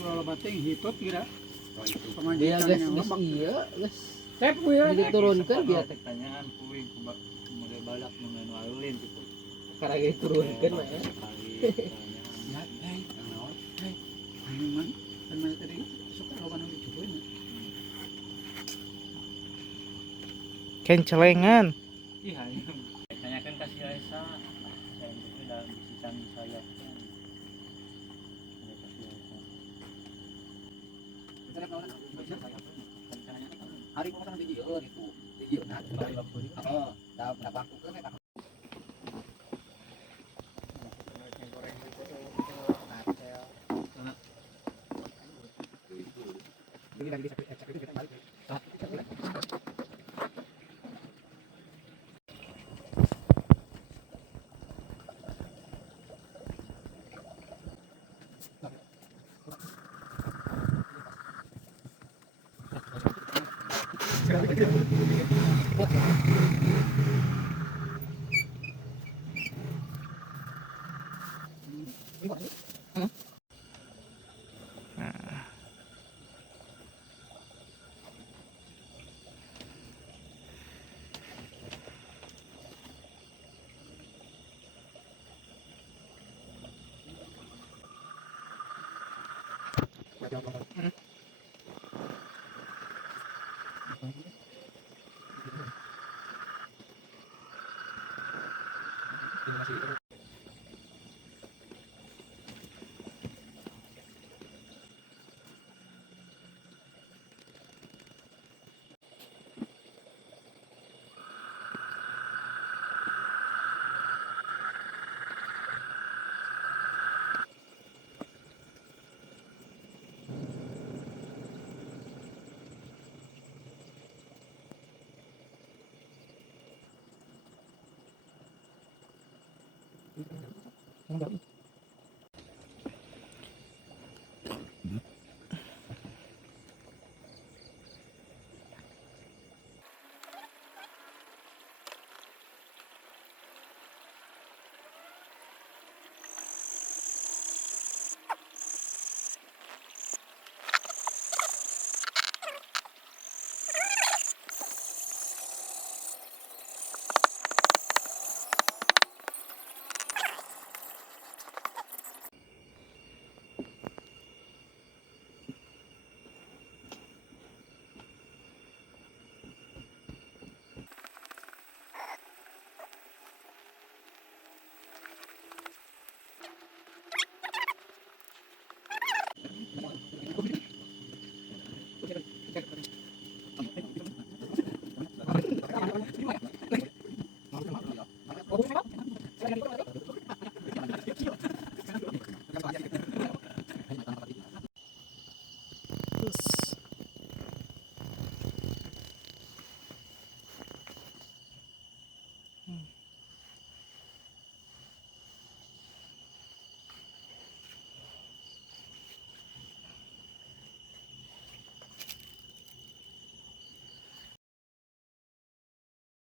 kalau bating hitop kira. Dia guys iya guys. Tep ya. Diturunkan biar pertanyaan kuwi model balap mengenai walin gitu. karena diturunkan mah ya. Ya, kang naon? Anu man, kan mana tadi suka lawan udah cobain. Kencelengan. Iya, tanyakan kasih Aisyah. Saya itu dalam bisikan saya. Hari kok sana video itu. Video nah. Heeh, dapat aku kan tak. Jadi lagi cek itu kita balik. Enggak.